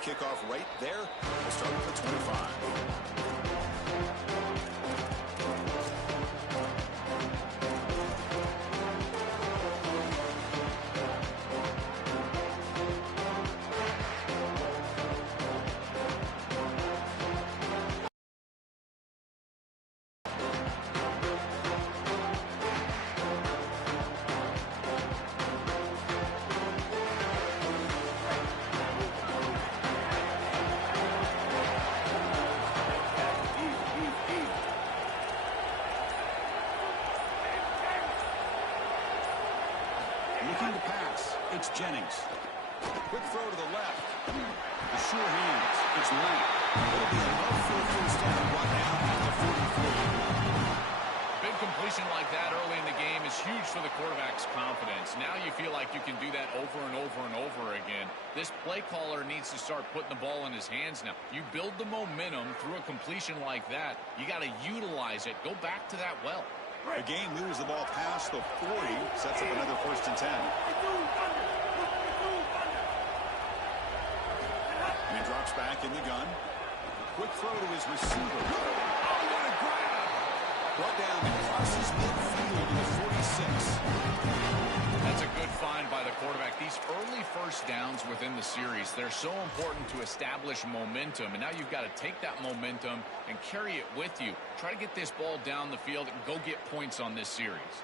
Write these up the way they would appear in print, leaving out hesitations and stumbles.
kickoff right there. We'll start with the 25. Looking to pass. It's Jennings. Quick throw to the left. The sure hands. It's Lane. It'll be enough for a first down right now at the 44. Big completion like that early in the game is huge for the quarterback's confidence. Now you feel like you can do that over and over and over again. This play caller needs to start putting the ball in his hands now. You build the momentum through a completion like that. You got to utilize it. Go back to that well. The game moves the ball past the 40, sets up another 1st and 10. And he drops back in the gun. Quick throw to his receiver. Oh, what a grab! Brought down and crosses midfield to the 46. That's a good find by the quarterback. These early first downs within the series, they're so important to establish momentum. And now you've got to take that momentum and carry it with you. Try to get this ball down the field and go get points on this series.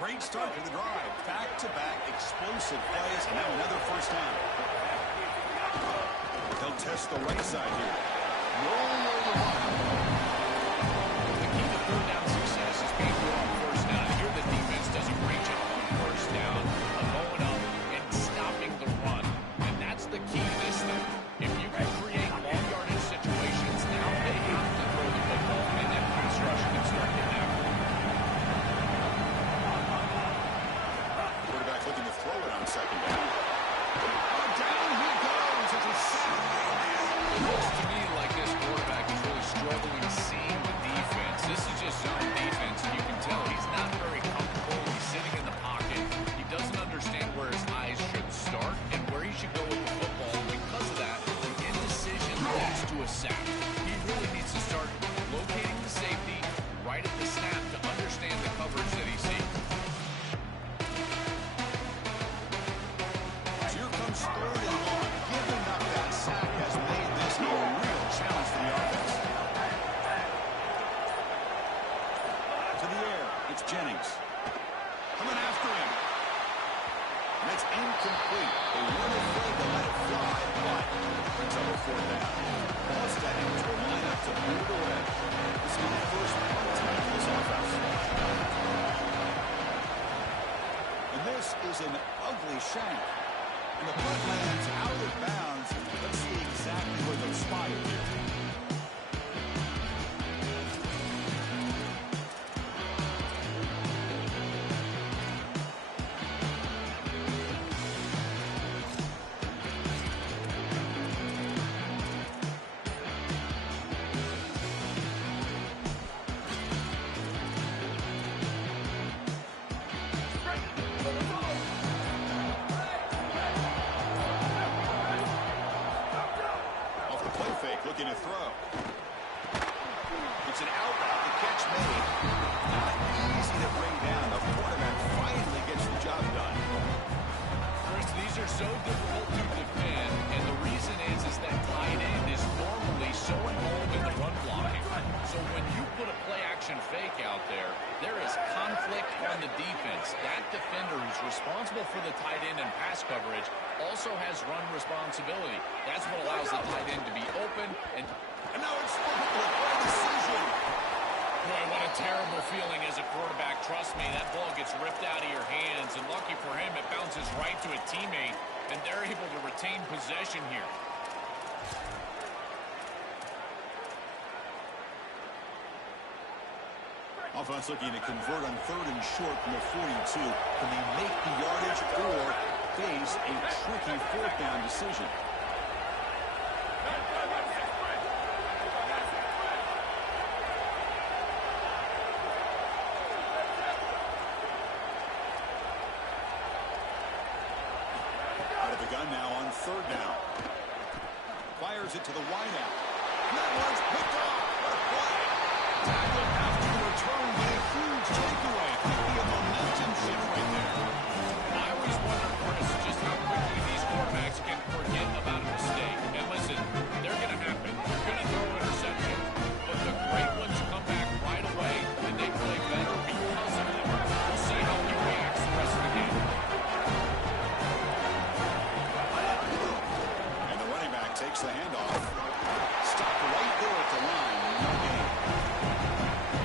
Great start to the drive. Back-to-back explosive plays, and now another 1st down. They'll test the right side here. Roll the line. The key to 3rd down success is being good on 1st down. And here the defense does a great job on 1st down of going up and stopping the run. And that's the key to this thing. If you can create long yardage situations, now they have to throw the football, and then pass rush can start getting after it. Quarterback looking to throw it on 2nd down. Oh, down he goes. It's a sack. It looks to me like this quarterback is really struggling seeing the defense. This is just zone defense, and you can tell he's not very comfortable. He's sitting in the pocket. He doesn't understand where his eyes should start and where he should go with the football. Because of that, indecision leads to a sack. He really needs to start locating the safety right at the snap to understand the coverage that he sees. Here comes 3rd and long. Giving up that sack has made this a real challenge for the offense. To the air, it's Jennings. Coming after him. And it's incomplete. They weren't afraid to let it fly, but it's up a 4th down. Plus that into a lineup to move away. This is the first punt time for this offense. And this is an ugly shank. And the punt lands out of bounds. Let's see exactly where they'll spot it here. Looking to throw. It's an out route. The catch made. Not easy to bring down. The quarterback finally gets the job done. Chris, these are so difficult to defend, and the reason is that tight end is normally so involved in the run blocking. So when you put a play-action fake out there, there is conflict on the defense. That defender who's responsible for the tight end and pass coverage also has run responsibility. That's what allows the tight end to be open. And now it's a decision. Boy, what a terrible feeling as a quarterback. Trust me, that ball gets ripped out of your hands, and lucky for him, it bounces right to a teammate, and they're able to retain possession here. Offense looking to convert on 3rd and short from the 42. Can they make the yardage or face a tricky 4th down decision? throws it to the wideout. And that one's picked off. What a play. Tackle after the return, but a huge takeaway. Could be a momentum shift right there. I always wonder, Curtis, just how quickly these quarterbacks can forget about a mistake. And listen, they're going to happen. They're going to throw interceptions. But the great ones come back right away, and they play better because of it. We'll see how he reacts the rest of the game. And the running back takes the handoff. Stopped right there at the line. No gain.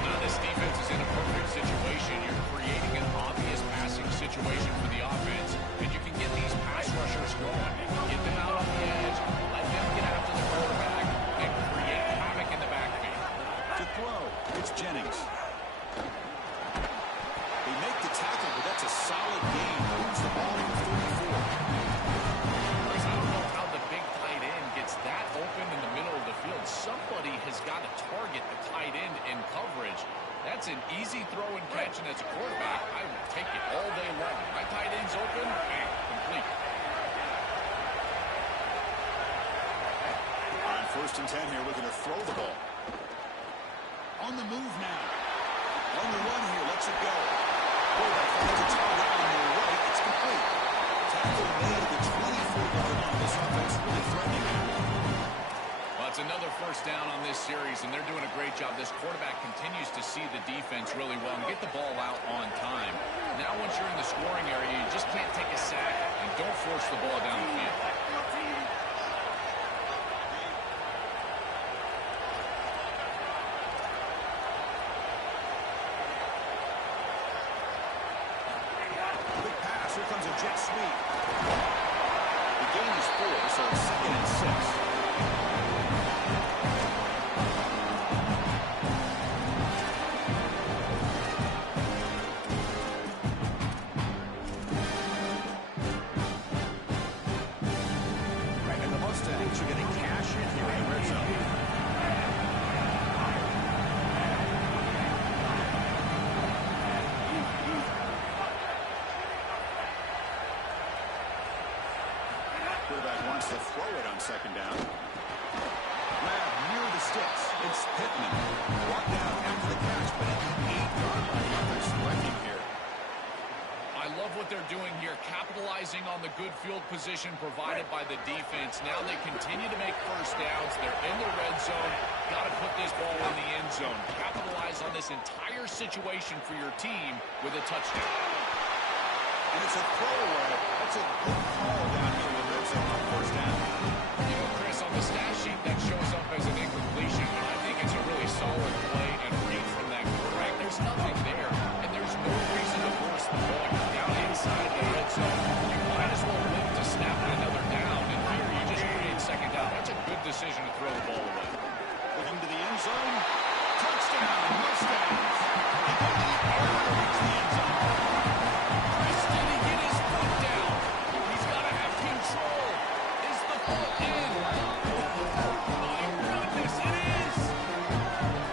Now this defense is in a perfect situation. You're creating an obvious passing situation for the offense, and you can get these pass rushers going. Get them out on the edge, let them get after the quarterback, and create havoc in the backfield. To throw, it's Jennings. They make the tackle, but that's a solid gain. Moves the ball to the 34. Chris, I don't know how the big tight end gets that open in the middle of the field. Somebody has got to target the tight end in coverage. That's an easy throw and catch, and as a quarterback, I would take it all day long. My tight end's open, bang, complete. On 1st and 10 here, looking to throw the ball. On the move now. On the run here, lets it go. Quarterback finds a target on the right. It's complete. Tackle made at the 24-yard line. This offense really threatening him. Well, it's another first down on this series, and they're doing a great job. This quarterback continues to see the defense really well and get the ball out on time. Now once you're in the scoring area, you just can't take a sack and don't force the ball down the field. Quick pass. Here comes a jet sweep. The gain is 4, so it's 2nd and 6. You're going to cash in here in the red zone. Quarterback wants to throw it on 2nd down. Grab near the sticks. It's Pittman. Brought down after the catch, but at the 8-yard line. Offense wrecking here. I love what they're doing here, capitalizing on the good field position provided by the defense. Now they continue to make first downs. They're in the red zone. Got to put this ball in the end zone. Capitalize on this entire situation for your team with a touchdown. And it's a throwaway. That's a good call down here in the red zone on 1st down. You know, Chris, on the stat sheet, that shows up as an incompletion, but I think it's a really solid play and read from that quarterback. There's nothing there, and there's no reason to force the ball down inside the red zone. You might as well look to snap another down, and here you just create 2nd down. That's a good decision to throw the ball away. Looking to the end zone. Touchdown, Mustangs. Reach the end zone. Chris, did he get his foot down? He's got to have control. Is the foot in? My goodness, it is.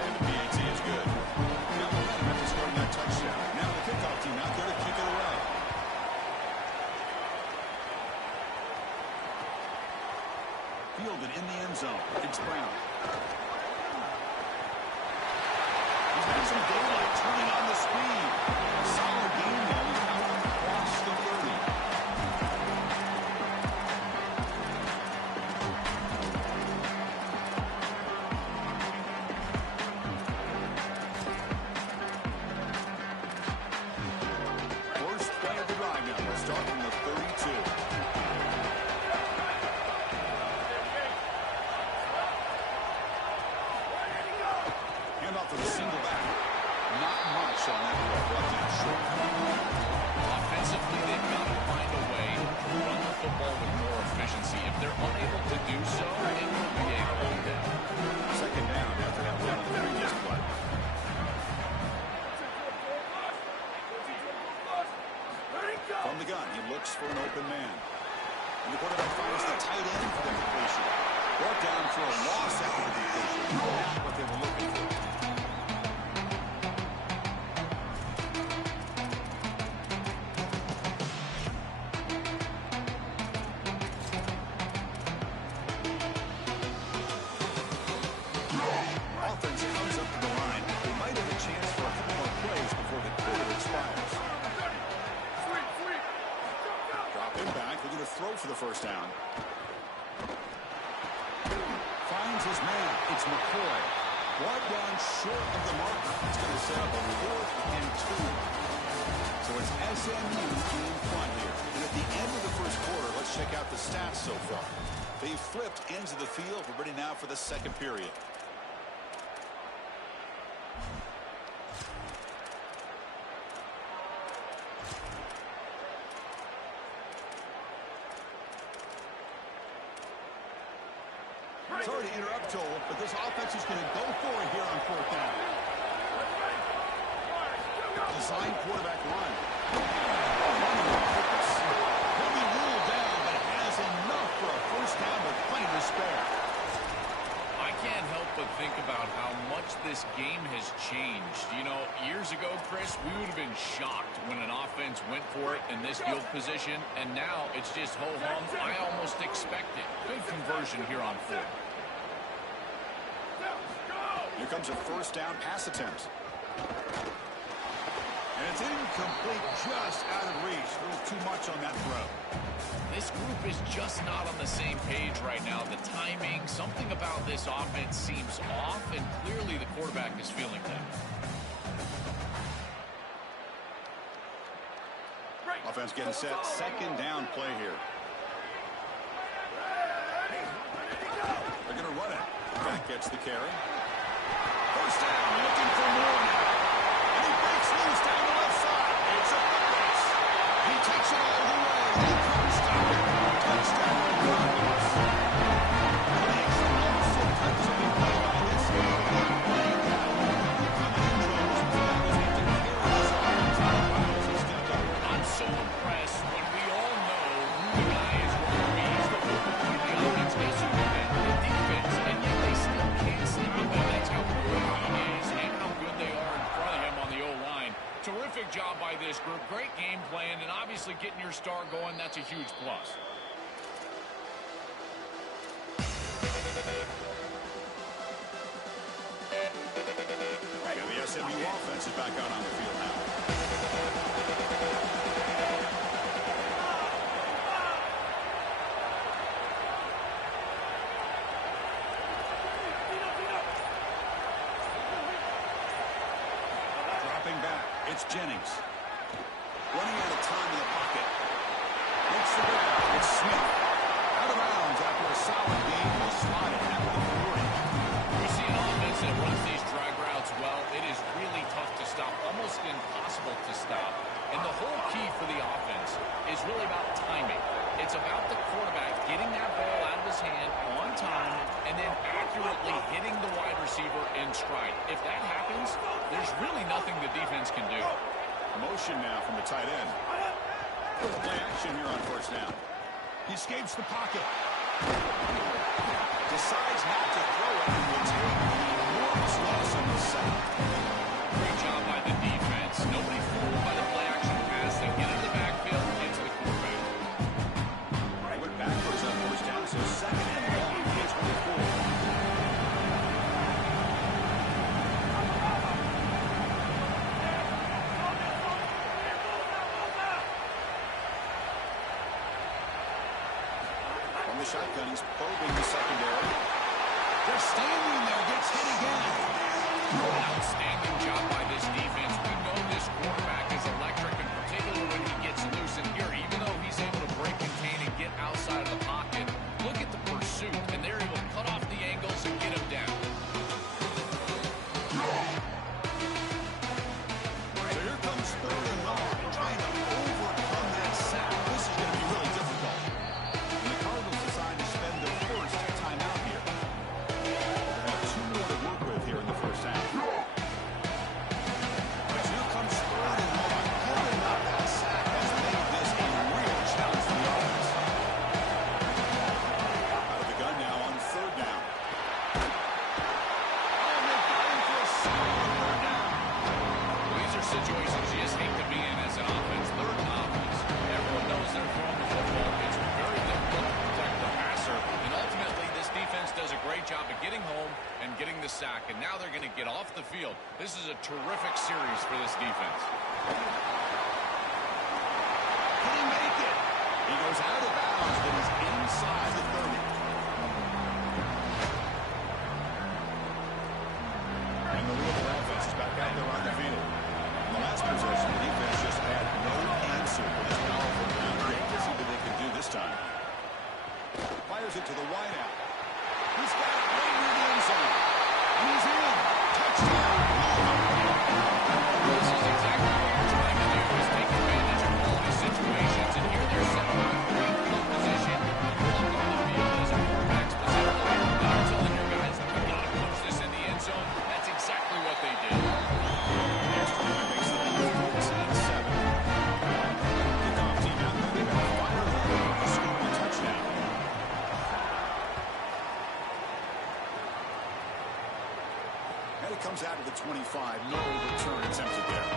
And the PAT is good. Now momentum after scoring that touchdown. Now the kickoff team out there to kick it away. Fielded in the end zone. It's Brown. He's got some daylight turning on the speed. Solid game though. He's out across the 30. First play of the drive now. We'll start from the 32. Handoff for the single back. Not much on that play. Brought down short. Offensively, they've got to find a way to run the football with more efficiency. If they're unable to do so, it will be a long day. 2nd down after that run on the previous play. From the gun, he looks for an open man. And the quarterback finds the tight end for the completion. Brought down for a loss after the completion. Not what they were looking for. It's McCoy. Brought down short of the marker. It's going to set up a 4th and 2. So it's SMU in front here. And at the end of the first quarter, let's check out the stats so far. They've flipped ends of the field. We're ready now for the second period. Sorry to interrupt, Joel, but this offense is going to go for it here on 4th down. Design quarterback run. He'll be ruled down, but has enough for a 1st down with plenty to spare. I can't help but think about how much this game has changed. You know, years ago, Chris, we would have been shocked when an offense went for it in this field position, and now it's just ho-hum. I almost expect it. Good conversion here on 4th. Here comes a 1st down pass attempt. And it's incomplete, just out of reach. A little too much on that throw. This group is just not on the same page right now. The timing, something about this offense seems off, and clearly the quarterback is feeling that. Offense getting set. 2nd down play here. They're going to run it. Back gets the carry. 1st down, looking for more now. And he breaks loose down the left side. It's a race. He takes it all the way. He couldn't stop it. Touchdown, Cardinals. The explosive types of play by this game. Playing down. Coming in droves. That was able to carry this offense. Wow, he stepped up. I'm so impressed when we all know who the guy is going to be. He's the focal point of the offense, yes, and the defense, and yet they still can't sleep with him. That's how good he is and how good they are in front of him on the O-line. Terrific job by this group. Great game plan, and obviously getting your star going, that's a huge plus. And the SMU offense is back out on the field now. Dropping back, it's Jennings. Running out of time in the pocket. Makes the grab, it's Smith. Out of bounds after a solid game. Will slide it after the 40. We see an offense that runs these drag routes well. It is really tough to stop, almost impossible to stop. And the whole key for the offense is really about timing. It's about the quarterback getting that ball out of his hand on time and then accurately hitting the wide receiver in stride. If that happens, there's really nothing the defense can do. Motion now from the tight end. Play action here on 1st down. He escapes the pocket. Decides not to throw it and will take an enormous loss on the sack. Great job by the defense. Nobody fooled by the play action pass. They get into the backfield, into the quarterback. They went backwards on 1st down, so 2nd and long. Here's 24. From the shotgun, he's probing the secondary. They're standing there, gets hit again. Outstanding job by this defense. We know this quarterback is electric, in particular when he gets loose. And here, even though he's able to break, contain, and get outside of the pocket, look at the pursuit. And they're able to cut off the angles and get him down. So here comes 3rd and long, trying to overcome that sack. This is going to be really difficult. And the Cardinals decide to spend their 1st timeout here. They have 2 more to work with here in the 1st half. But here comes 3rd and long. Giving up that sack has made this a real challenge for the offense. Out of the gun now on 3rd down. Oh, they got him for a sack on 3rd down. These are situations you just hate to be in as an offense. 3rd and offense. Everyone knows they're throwing the football. It's very difficult to protect the passer. And ultimately, this defense does a great job of getting home and getting the sack. And now they're going to get off the field. This is a terrific series for this defense. Can he make it? He goes out of bounds, but he's inside the 30. comes out to the 25. No return attempted there.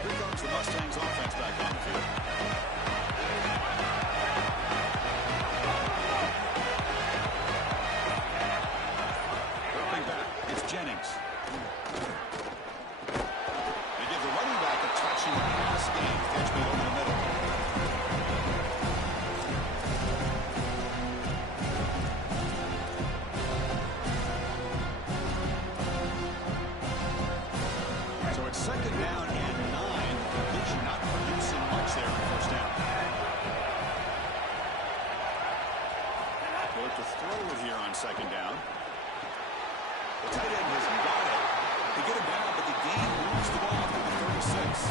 Here comes the Mustangs offense back on the field. Dropping back, it's Jennings. They give the running back a touching pass game. Catch me over the middle. So it's second down and 9. The completion not producing much there on first down. They look to throw it here on second down. The tight end has got it. They get him down, but the game moves the ball to the 36.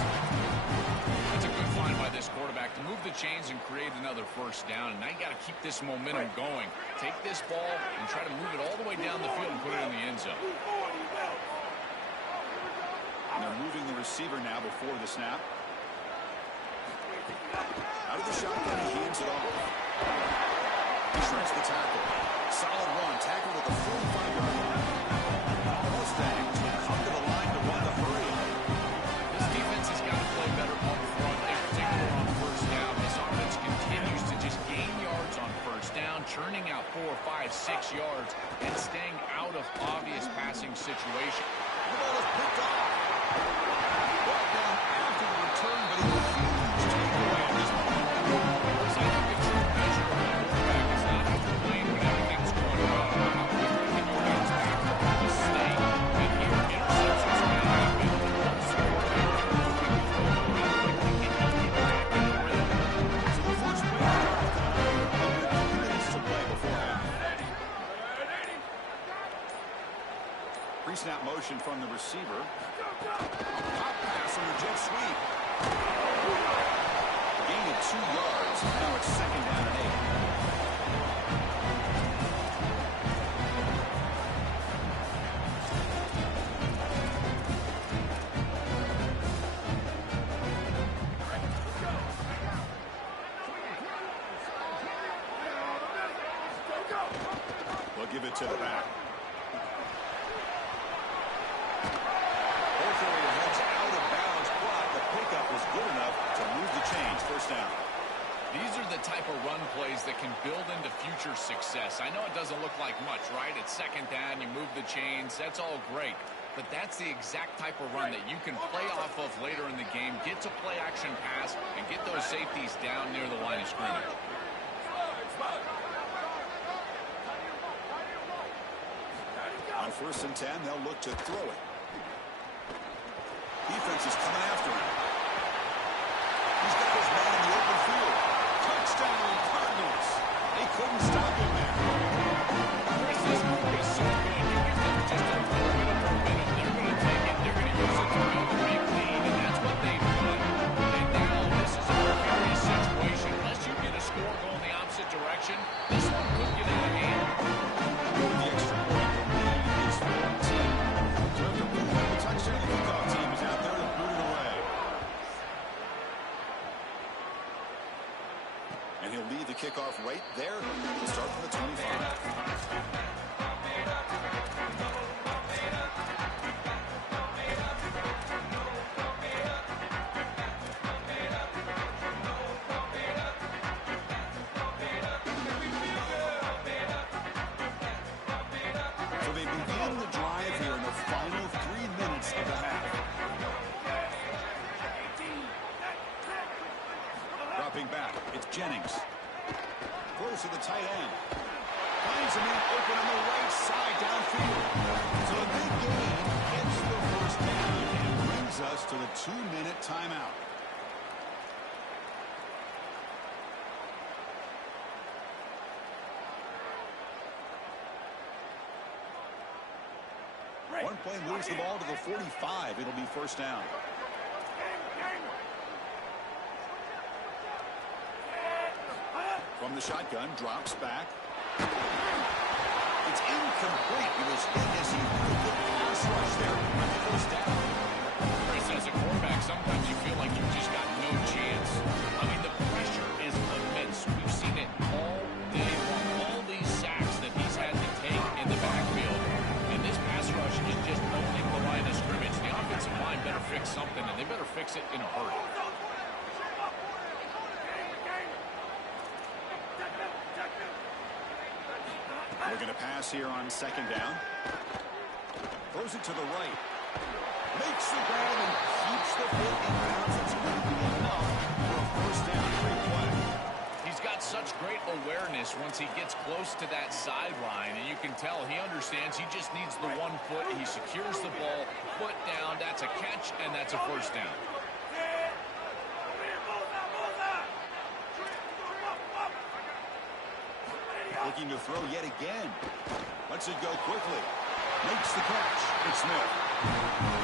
That's a good find by this quarterback to move the chains and create another first down. And now you got to keep this momentum going. Take this ball and try to move it all the way down the field and put it in the end zone. And they're moving the receiver now before the snap. Out of the shotgun, he hands it off. He shreds the tackle. Solid run. Tackle at the 45-yard line. Mustangs will come to the line to run the hurry. This defense has got to play better up front, in particular on first down. This offense continues to just gain yards on first down, churning out 4, 5, 6 yards, and staying out of obvious passing situations. The ball is picked off. Brought down after the return, but he refused to take away at this point. So I think a true measure of a quarterback is not to complain when everything's going well. How quickly can you bounce back from a mistake? And here, interceptions can happen. Also, So the first play with 2 minutes to play before half. Pre-snap motion from the receiver. Pop pass on the jet sweep. Gain of 2 yards. Now it's second down and 8. They'll give it to the back. Hopefully it heads out of bounds, but the pickup was good enough to move the chains. First down. these are the type of run plays that can build into future success. I know it doesn't look like much, right? It's second down, you move the chains, that's all great. But that's the exact type of run that you can play off of later in the game, get to play action pass, and get those safeties down near the line of scrimmage. On 1st and 10, they'll look to throw it. Defense is coming after him. He's got his man in the open field. Touchdown, Cardinals. They couldn't stop him there. Chris, this move is so good. You give them just a little bit of momentum. They're going to take it. They're going to use it to build a big lead, and that's what they've done. And now this is a precarious situation. Unless you get a score going the opposite direction, this one could get out of hand. With the extra point, the lead is 14. So after picking up the touchdown, the kickoff team is out there to boot it away. And he'll lead the kickoff right there to start from the 25. So they begin the drive here in the final 3 minutes of the half. Dropping back, it's Jennings. Close to the tight end. Finds him in open on the right side downfield. So a big gain gets the first down and brings us to the 2-minute timeout. One play moves the ball to the 45. It'll be first down. From the shotgun, drops back. It's incomplete. It was in as he moved the pass rush there on the first down. fix something, and they better fix it in a hurry. Looking to pass here on second down. Throws it to the right. Makes the grab and keeps the foot in bounds. It's going to be enough for a first down. Great play. He's got such great awareness once he gets close to that sideline, and you can tell he understands he just needs the 1 foot. He secures the ball, foot down. That's a catch, and that's a first down. Looking to throw yet again. Lets it go quickly. Makes the catch. It's Smith.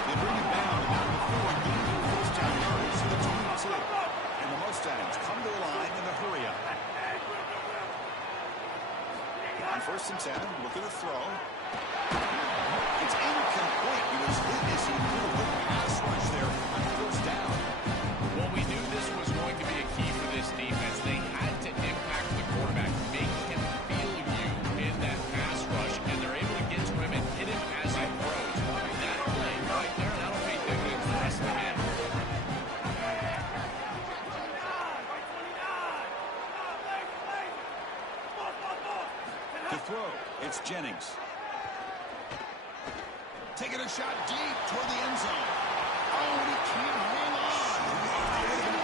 They bring it down to 4, gaining first down yards to the 22. And the Mustangs come to a line in a hurry up. On 1st and 10, looking to throw. It's incomplete. He was hit as he moved the pass rush there on 1st down. Well, we knew this was going to be a key for this defense. They had to impact the quarterback, make him feel you in that pass rush, and they're able to get to him and hit him as he throws. That play right there, that'll pay dividends the rest of the game. To throw, it's Jennings. Taking a shot deep toward the end zone. Oh, and he can't hang on.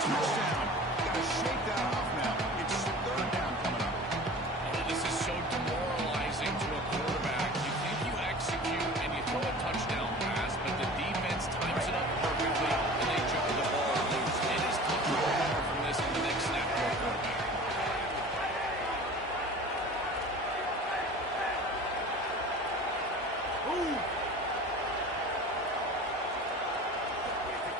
Touchdown. Got to shake that off now. It's 3rd down coming up. Oh, this is so demoralizing to a quarterback. You think you execute and you throw a touchdown pass, but the defense times it up perfectly and they jump the ball loose. It is tough to recover from this in the next snap for a quarterback.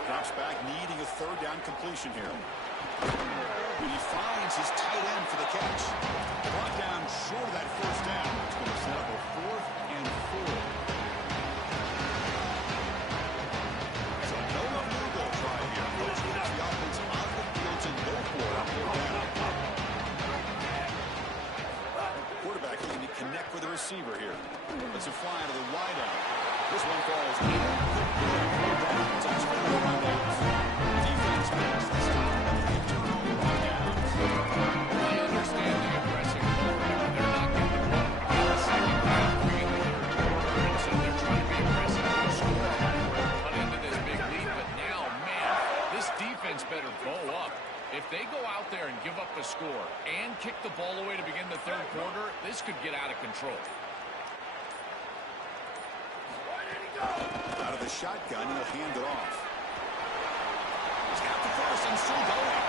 Drops back, needing a 3rd down completion here. And he finds his tight end for the catch. Brought down short of that 1st down. It's going to set up a 4th and 4. So no field goal try here. Coach gets the offense out of the field to go for it on 4th down. Quarterback looking to connect with the receiver here. Let's it fly to the wide out. This one falls in. Touchdown rundowns. Defense makes the stop and they turn over rundowns. I understand the aggressive program. They're not getting the ball in the second half, being the 3rd quarter, and so they're trying to be aggressive to score cut into this big lead. But now, man, this defense better bow up. If they go out there and give up a score and kick the ball away to begin the 3rd quarter, this could get out of control. Out of the shotgun, he'll hand it off. He's got the first and still going.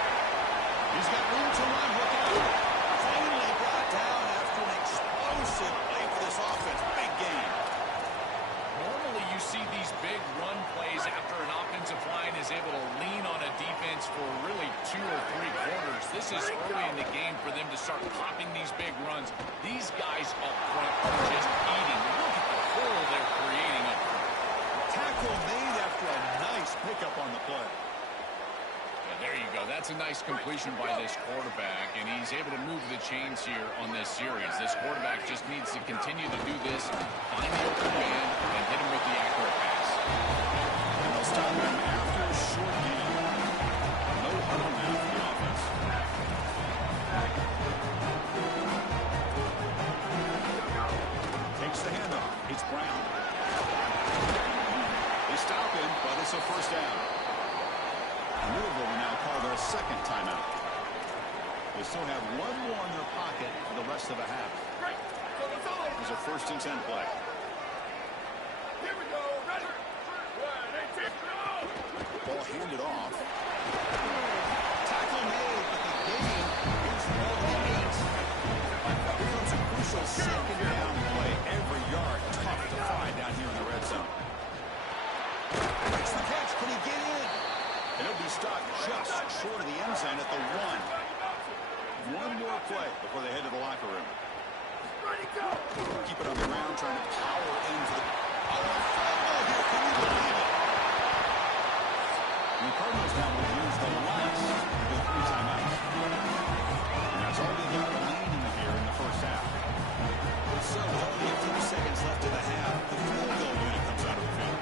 He's got room to run. Look out. Finally brought down after an explosive play for this offense. Big game. Normally you see these big run plays after an offensive line is able to lean on a defense for really 2 or 3 quarters. This is early in the game for them to start popping these big runs. These guys up front are just eating. Look at the hole they're creating up front. Tackle made after a nice pickup on the play. Yeah, there you go. That's a nice completion by this quarterback, and he's able to move the chains here on this series. This quarterback just needs to continue to do this, find the open man, and hit him with the accurate pass. And they'll stop him after a short game. No huddle now for the offense. Takes the handoff. It's Brown. They stop him, but it's a first down. Louisville will now call their 2nd timeout. They still have 1 more in their pocket for the rest of the half. There's a 1st and 10 play. Here we go. Ready? Ball handed off. Tackle made, but the gain is all the 8. Here comes a crucial 2nd down play. Every yard tough to find down here in the red zone. Makes the catch. Can he get in? And he'll be stopped just short of the end zone at the 1. One more play before they head to the locker room. Keep it on the ground, trying to power into the... Oh, a fumble here. Can you believe it? And the Cardinals now will use the last of the 3 timeouts. And that's all they got remaining here in the first half. So with only a few seconds left in the half, the field goal unit comes out of the field.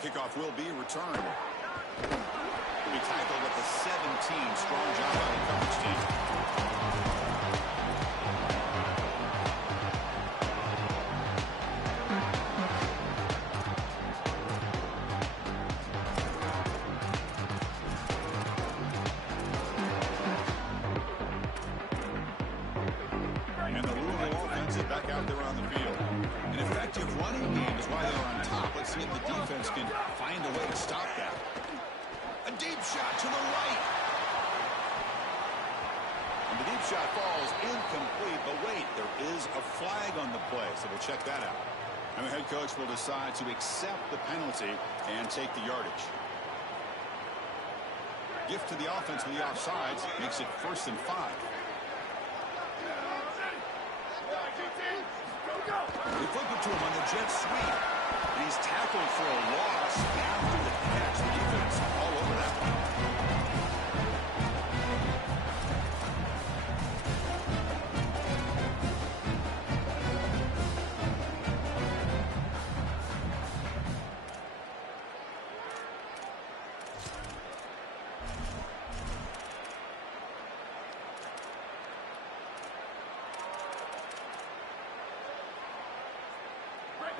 kickoff will be returned. He'll be tackled at the 17. Strong job by the coverage team. And the Louisville offense is back out there on the field. An effective running game is why they're on top. Let's see if the defense can find a way to stop that. A deep shot to the right. And the deep shot falls incomplete. But wait, there is a flag on the play, so we'll check that out. And the head coach will decide to accept the penalty and take the yardage. Gift to the offense with the offsides makes it 1st and 5. They flip it to him on the jet sweep. And he's tackled for a loss after the catch. The defense all over that one.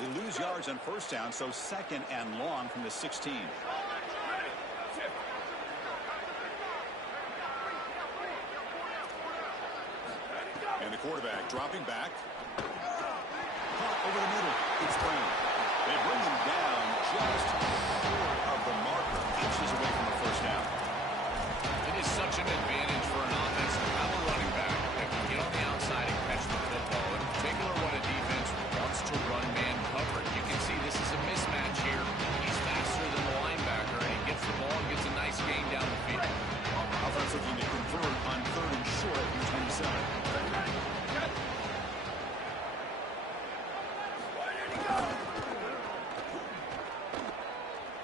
They lose yards on 1st down, so 2nd and long from the 16. And the quarterback dropping back. Caught over the middle. It's Brown. They bring him down just short of the marker, inches away from the 1st down. It is such an advantage for an offense to have a running back that can get on the outside and catch the football. In particular, when a defense wants to run man cover. You can see this is a mismatch here. He's faster than the linebacker, and he gets the ball and gets a nice gain down the field. Offense looking to convert on 3rd and short from 27.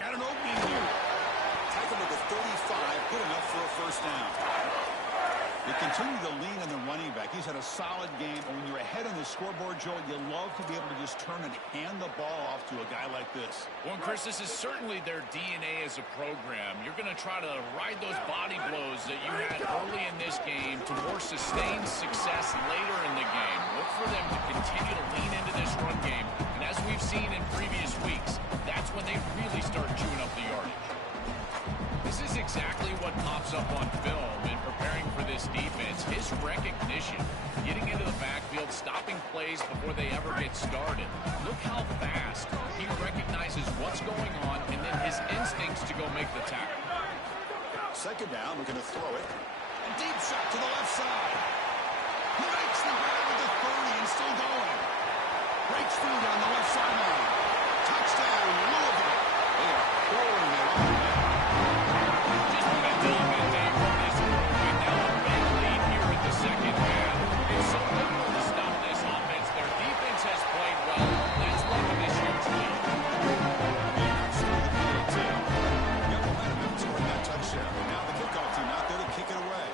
Got an opening here. Tackled at the 35, good enough for a 1st down. They continue to lean on the running back. He's had a solid game. And when you're ahead on the scoreboard, Joel, you love to be able to just turn and hand the ball off to a guy like this. Well, Chris, this is certainly their DNA as a program. You're going to try to ride those body blows that you had early in this game to more sustained success later in the game. Look for them to continue to lean into this run game. And as we've seen in previous weeks, that's when they really start chewing up the yardage. This is exactly what pops up on film in preparing for this defense. His recognition, getting into the backfield, stopping plays before they ever get started. Look how fast he recognizes what's going on and then his instincts to go make the tackle. 2nd down, we're going to throw it. A deep shot to the left side. He makes the grab with the 30 and still going. Breaks through down the left sideline. Touchdown, Louisville. They are pouring it on now. Just momentum and day from this movement. Now a big lead here in the 2nd half. It's so difficult to stop this offense. Their defense has played well. That's led to this huge lead. Got momentum and scored that touchdown. Now the kickoff team out there to kick it away.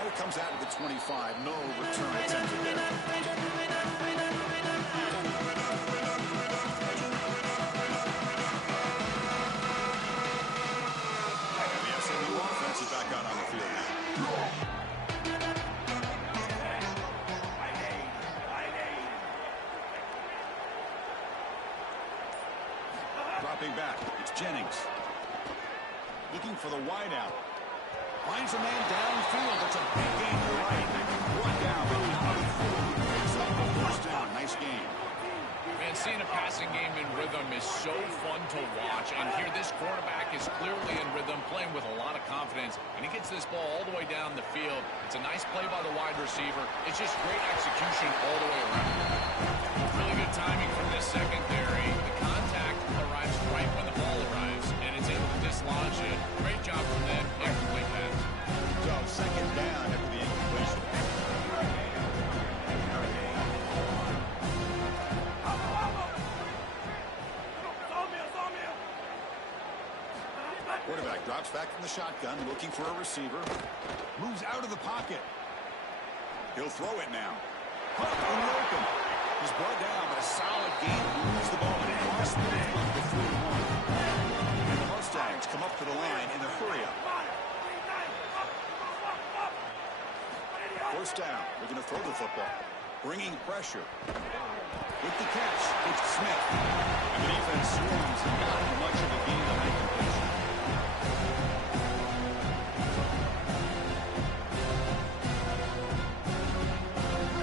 And it comes out of the 25. No return attempted there. Offense is back out on the field now. Dropping back, it's Jennings. Looking for the wideout. Finds a man downfield. That's a big gain to the right. One down, but now the field picks up the 1st down. Nice game. Man, seeing a passing game in rhythm is so fun to watch. And here this quarterback is clearly in rhythm, playing with a lot of confidence. And he gets this ball all the way down the field. It's a nice play by the wide receiver. It's just great execution all the way around. Really good timing from this secondary. The contact arrives right when the ball arrives, and it's able to dislodge it. Great job from them. Incomplete pass. So 2nd down after the incompletion. Quarterback drops back from the shotgun, looking for a receiver. Moves out of the pocket. He'll throw it now. Hunt in the open. He's brought down, but a solid game moves the ball across midfield to 41. And the Mustangs come up to the line in the hurry-up. First down. They're going to throw the football. Bringing pressure. With the catch, it's Smith. And the defense swarms and not much of a gain on that completion.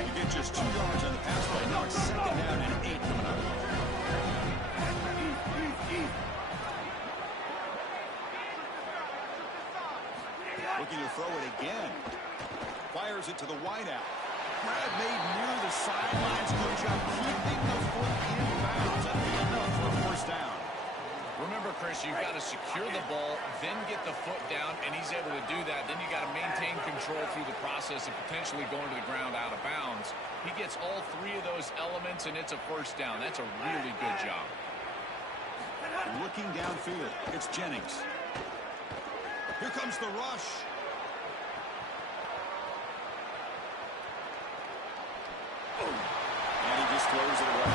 You get just 2 yards on the pass play. Now it's second down and 8 coming up. Looking to throw it again. Fires it to the wideout. Grab made near the sidelines. Good job keeping the foot in bounds. That'll be enough for a first down. Remember, Chris, you've got to secure the ball, then get the foot down, and he's able to do that. Then you got to maintain control through the process of potentially going to the ground out of bounds. He gets all 3 of those elements, and it's a first down. That's a really good job. Looking downfield, it's Jennings. Here comes the rush. And he just throws it away.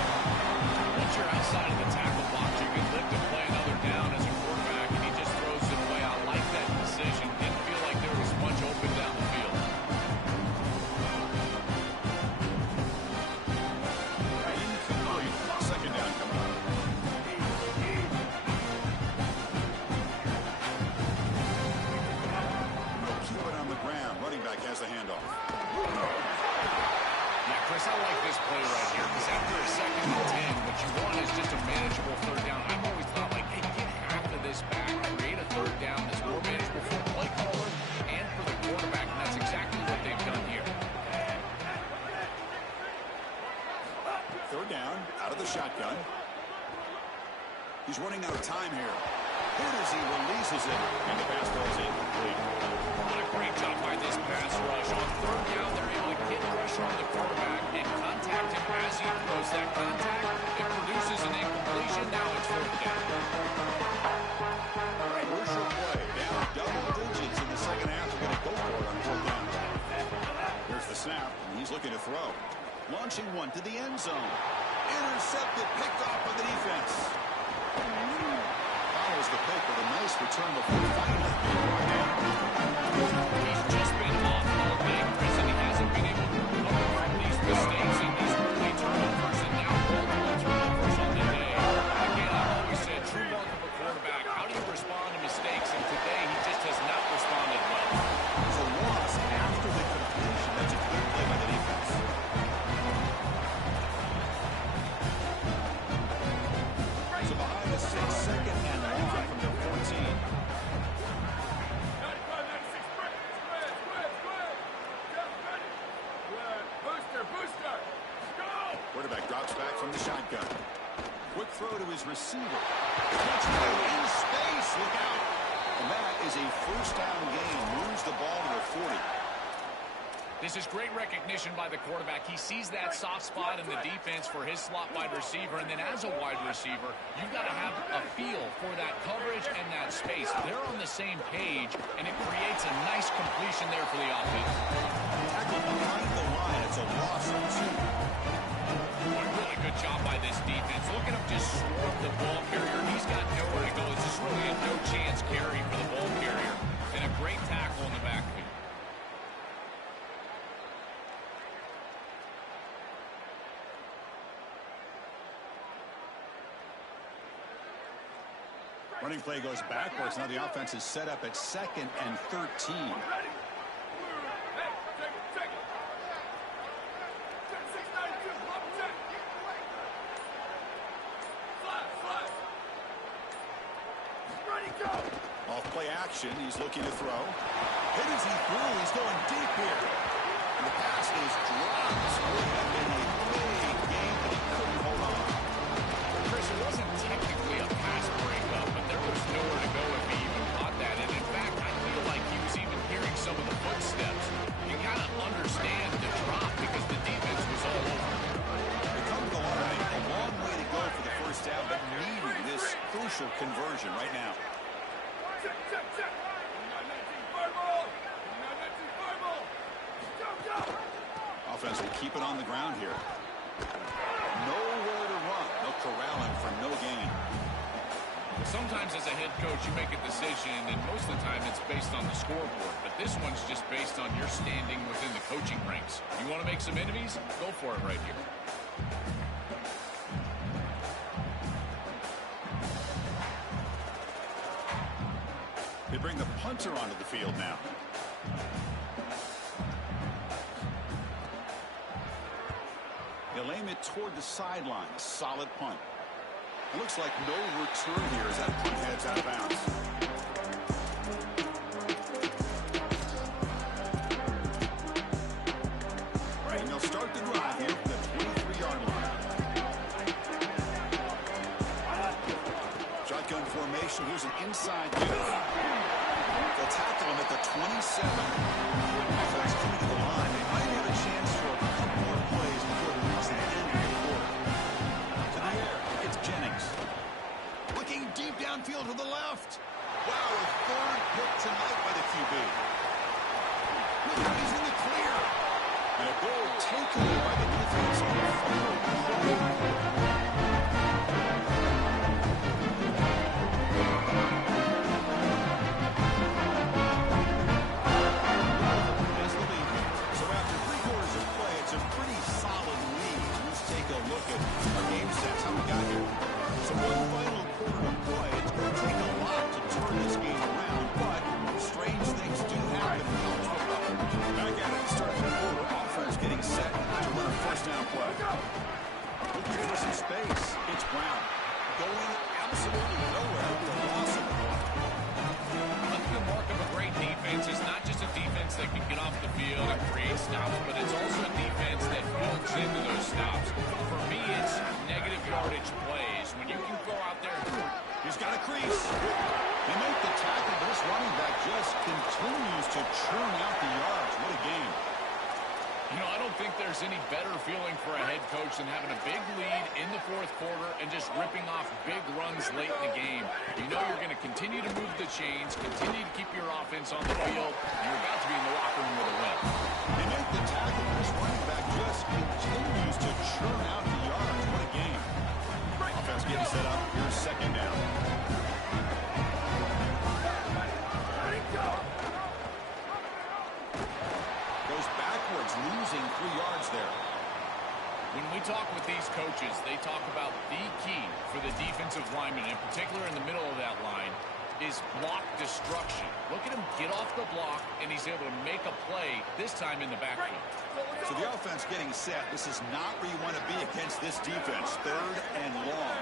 Once you're outside of the tackle box, you can live to play another down as a quarterback, and he just throws it away. I like that decision. Didn't feel like there was much open down the field. Incomplete. Second down coming up. Keep it on the ground. Running back has the handoff. Chris, I like this play right here because after a second and 10, what you want is just a manageable third down. I've always thought, like, hey, get half of this back, create a third down that's more manageable for the play caller and for the quarterback, and that's exactly what they've done here. Third down, out of the shotgun. He's running out of time here. Here as he releases it, and the pass ball is incomplete. What a great job by this pass rush. On third down, they're able to get pressure on the quarterback and contact him as he throws that contact. It produces an incompletion. Now it's fourth down. Crucial play. Down double digits in the second half. They're going to go for it on fourth down. There's the snap, and he's looking to throw. Launching one to the end zone. Intercepted, picked off by the defense. Follows the pick with a nice return before finally being brought down. He's just been off all day, Chris, and he hasn't been able to recover from these mistakes and these early turnovers, and now multiple turnovers on the day. Again, I've always said, true mark of a quarterback, how do you respond to mistakes? And today, he just has not responded well. It's a loss after the completion. That's a clear play by the defense. So behind the 6, second and long from their 14. Quarterback drops back from the shotgun. Quick throw to his receiver. Touchdown in space. Look out. And that is a first down gain. Moves the ball to the 40. This is great recognition by the quarterback. He sees that soft spot in the defense for his slot wide receiver, and then as a wide receiver, you've got to have a feel for that coverage and that space. They're on the same page, and it creates a nice completion there for the offense. Tackle behind the line. It's a loss of 2. A really good job by this defense. Look at him just swarm the ball carrier. He's got nowhere to go. It's just really a no-chance carry for the ball carrier, and a great tackle in the backfield. Running play goes backwards. Now the offense is set up at second and 13. Off play action. He's looking to throw. Hit as he threw. He's going deep here. And the pass is dropped. Would have been a big game, but he couldn't hold on. Chris, it wasn't technically a pass breakup, but there was nowhere to go if he even caught that. And in fact, I feel like he was even hearing some of the footsteps. You got to understand the drop because the defense was all over. They come to the line. A long way to go for the first down, but needing this crucial conversion right now. Go, go! Offense will keep it on the ground here. corral him for no gain. Sometimes as a head coach, you make a decision, and most of the time it's based on the scoreboard. But this one's just based on your standing within the coaching ranks. You want to make some enemies? Go for it right here. They bring the punter onto the field now. They'll aim it toward the sideline. A solid punt. Looks like no return here as that punt heads out of bounds. And they'll start the drive here from the 23-yard line. Shotgun formation. Here's an inside give. They'll tackle him at the 27. Offense coming to the line. They might have a chance for a couple more plays before the reach the end of the quarter. To the air, it's Jennings. Looking deep downfield to the left. Wow, a third hit tonight by the QB. Look out, he's in the clear. And a goal taken by the defense on the final play. Any better feeling for a head coach than having a big lead in the fourth quarter and just ripping off big runs late in the game. You know you're going to continue to move the chains, continue to keep your offense on the field, and you're about to be in the locker room with a win. They make the tackle, but this running back just continues to churn out the yards. What a game. Offense getting set up. Here's second down. Losing 3 yards there. When we talk with these coaches, they talk about the key for the defensive lineman, in particular in the middle of that line, is block destruction. Look at him get off the block, and he's able to make a play, this time in the backfield. So the offense getting set. This is not where you want to be against this defense. Third and long.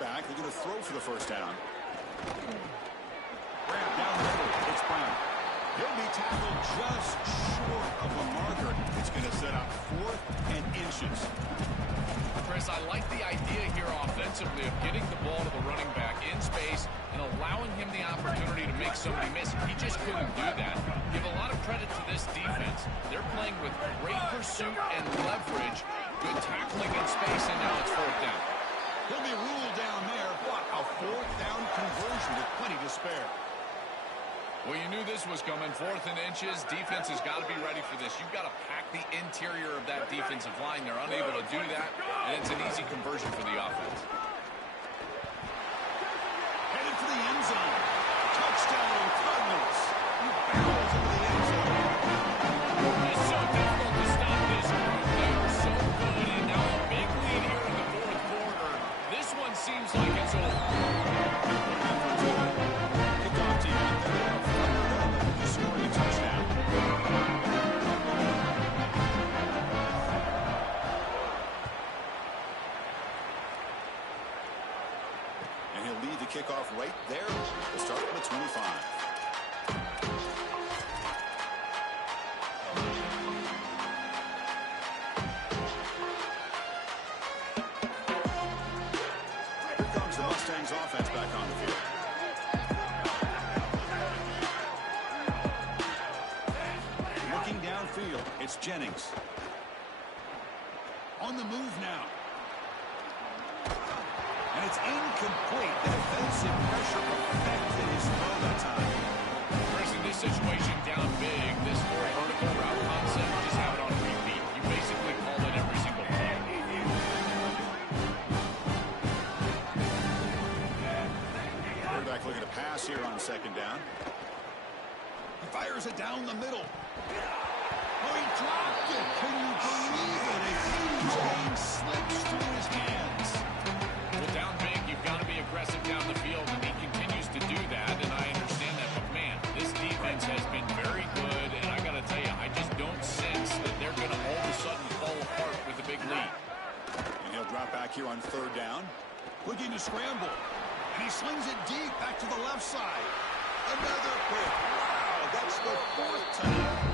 Back. They're going to throw for the first down. Grab down the middle. It's Brown. He'll be tackled just short of the marker. It's going to set up 4th and inches. Chris, I like the idea here offensively of getting the ball to the running back in space and allowing him the opportunity to make somebody miss. He just couldn't do that. Give a lot of credit to this defense. They're playing with great pursuit and leverage, good tackling in space, and now it's 4th down. He'll be ruled down there, but a 4th down conversion with plenty to spare. Well, you knew this was coming. 4th and inches. Defense has got to be ready for this. You've got to pack the interior of that defensive line. They're unable to do that, and it's an easy conversion for the offense. Headed for the end zone. Touchdown, Cardinals. He barrels into the end zone. It's so difficult to stop this group. They are so good, and now a big lead here in the fourth quarter. This one seems like it's over. Kickoff team out there. Scoring a touchdown. And he'll lead the kickoff right there. We'll start with 25. Here comes the Mustangs offense back on the field. Looking downfield, it's Jennings. On the move now. And it's incomplete. The defensive pressure affected his throw that time. Chris, in this situation down big, this more vertical route concept, just have it on repeat. You basically call it every single play. Quarterback looking to pass here on second down. He fires it down the middle. Oh, he dropped it. Can you believe it? A huge game slips through his hands. Well, down big, you've got to be aggressive down the field, and he continues to do that, and I understand that. But, man, this defense has been very good, and I got to tell you, I just don't sense that they're going to all of a sudden fall apart with a big lead. And he'll drop back here on third down. Looking to scramble. And he slings it deep back to the left side. Another pick. Wow, that's the fourth time.